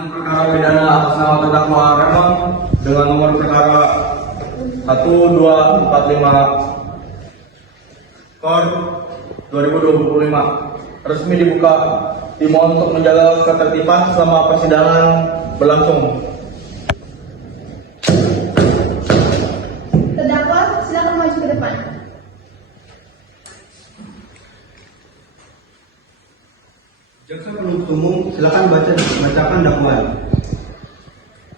Sidang perkara pidana atas nama terdakwa Raymond dengan nomor perkara 1245 Kor 2025 resmi dibuka. Dimohon untuk menjaga ketertiban selama persidangan berlangsung. Terdakwa, silakan maju ke depan. Jaksa penuntut umum, silakan bacakan dakwaan.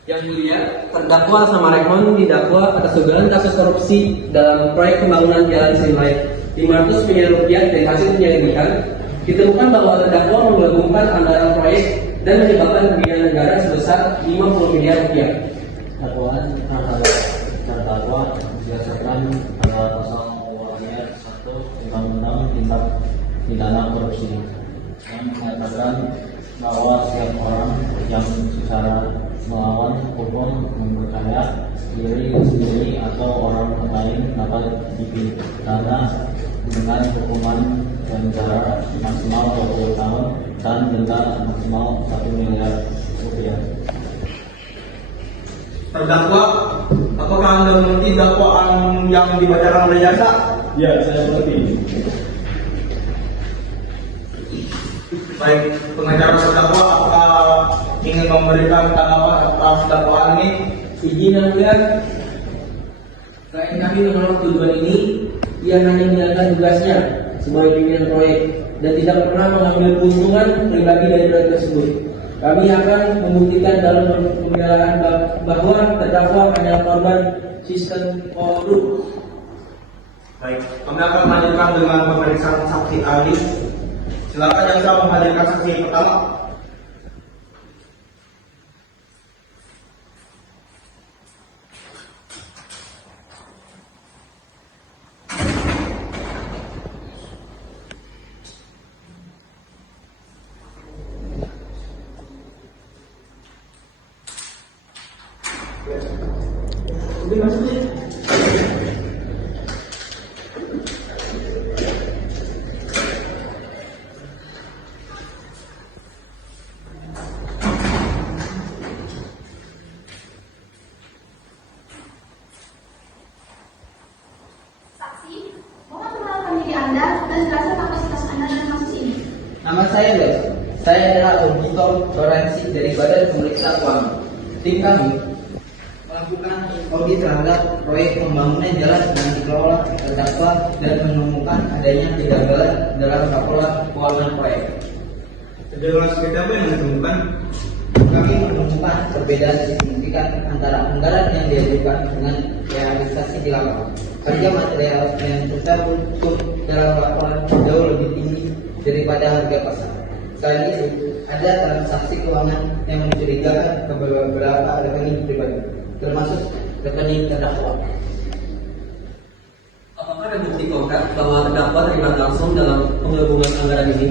Yang mulia, terdakwa sama Raymond didakwa atas dugaan kasus korupsi dalam proyek pembangunan jalan senilai 500 miliar rupiah dari hasil penyelidikan. Ditemukan bahwa terdakwa menggabungkan anggaran proyek dan menyebabkan kerugian negara sebesar 50 miliar rupiah. Dakwaan terhadap terdakwa berdasarkan pasal 2 ayat 1 Undang-Undang Tindak Pidana Korupsi yang mengatakan bahwa setiap orang yang secara melawan hukum memperkaya diri sendiri atau orang lain dapat dipidana dengan hukuman penjara maksimal 20 tahun dan denda maksimal 1 miliar rupiah. Terdakwa, apakah Anda mengerti dakwaan yang dibacakan oleh jaksa? Ya, saya mengerti. Baik, pengacara terdakwa apakah ingin memberikan tanggapan atas dakwaan ini? Izin yang mulia, klien kami menolak tujuan ini. Ia hanya menjalankan tugasnya sebagai pimpinan proyek dan tidak pernah mengambil keuntungan pribadi dari proyek tersebut. Kami akan membuktikan dalam pembelaan bahwa terdakwa hanya korban sistem korup. Baik, kami akan melanjutkan dengan pemeriksaan saksi ahli. Silakan jaksa menghadirkan saksi pertama. Saksi, mohon perkenalkan diri Anda dan jelaskan kapasitas Anda dalam kasus ini. Nama saya Los. Saya adalah auditor forensik dari Badan Pemeriksa Keuangan. Tim kami melakukan audit terhadap proyek pembangunan jalan yang dikelola terdakwa dan menemukan adanya kegagalan dalam laporan keuangan proyek. Kejadian seperti apa yang ditemukan? Kami menemukan perbedaan signifikan antara anggaran yang diajukan dengan realisasi di lapangan. Harga material yang tercantum dalam laporan jauh lebih tinggi daripada harga pasar. Selain itu, ada transaksi keuangan yang mencurigakan ke beberapa rekening pribadi, termasuk rekening terdakwa. Apakah ada bukti konkret bahwa terdakwa terlibat langsung dalam penggabungan anggaran ini?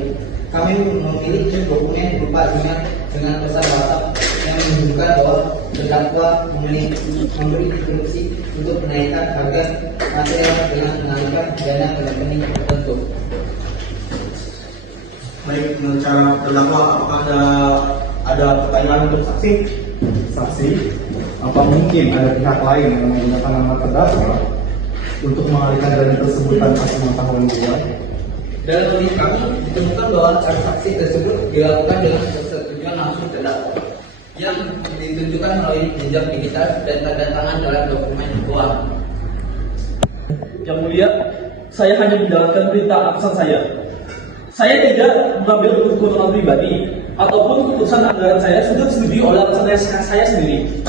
Kami memiliki dokumen berupa email dengan pesan WhatsApp yang menunjukkan bahwa terdakwa memberi instruksi untuk menaikkan harga material dengan mengalihkan dana ke rekening tertentu. Baik, menurut cara terdakwa, apakah ada pertanyaan untuk saksi? Saksi, apa mungkin ada pihak lain yang menggunakan nama terdakwa untuk mengalihkan dana tersebut tanpa sepengetahuan dia? Dalam audit kami ditemukan bahwa transaksi tersebut dilakukan dengan persetujuan langsung terdakwa yang ditunjukkan melalui jejak digital dan tanda tangan dalam dokumen keuangan. Yang mulia, saya hanya menjalankan perintah atasan saya. Saya tidak mengambil keuntungan pribadi ataupun keputusan anggaran saya sudah disetujui oleh atasan saya sendiri.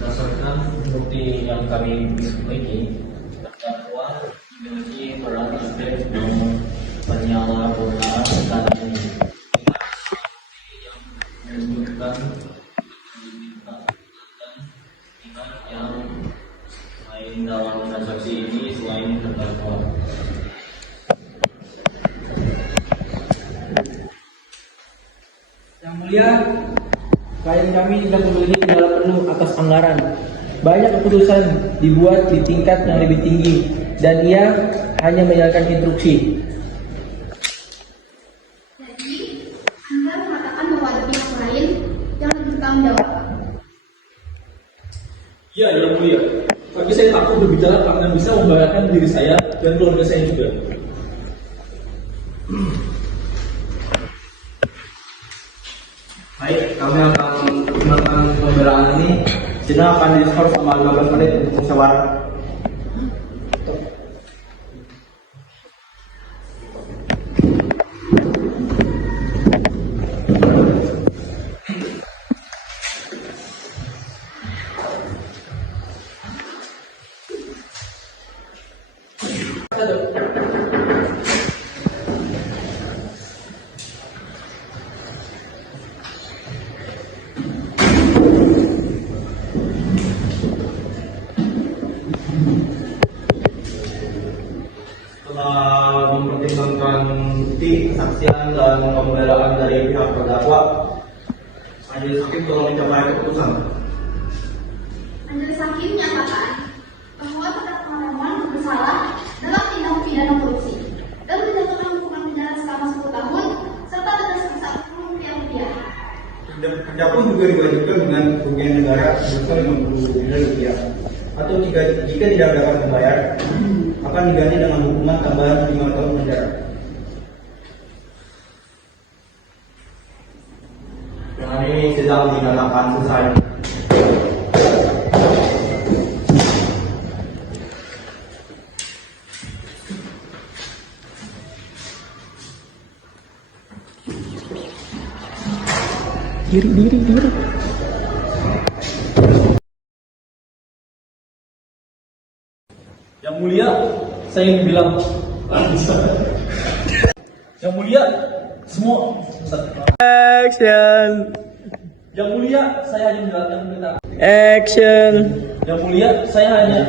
Berdasarkan bukti yang kami miliki, terdakwa memiliki peran aktif dalam penyalahgunaan dana ini. Yang menunjukkan yang lain dalam transaksi ini selain terdakwa. Yang mulia, klien kami tidak memiliki kendala penuh atas anggaran. Banyak keputusan dibuat di tingkat yang lebih tinggi dan ia hanya menjalankan instruksi. Jadi, bertanggung jawab. Ya, yang mulia. Tapi saya takut berbicara karena bisa membahayakan diri saya dan keluarga saya juga. Baik, kami akan melakukan pembelaan ini. Sidang akan diskors selama 15 menit untuk musyawarah. Setelah mempertimbangkan bukti, kesaksian, dan pembelaan dari pihak terdakwa, majelis hakim telah mencapai keputusan. Majelis hakim menyatakan bahwa terdakwa Rahman bersalah dalam tindak pidana korupsi dan menjatuhkan hukuman penjara selama 10 tahun serta denda sebesar 10 miliar rupiah. Terdakwa juga diwajibkan dengan kerugian negara sebesar 50 miliar rupiah. Atau jika tidak dapat membayar, akan diganti dengan hukuman tambahan 5 tahun penjara. Dengan ini sidang dinyatakan selesai. Yang mulia, saya ingin bilang. Yang mulia, semua. Action. Yang mulia, saya hanya menjalankan perintah. Action. Yang mulia, saya hanya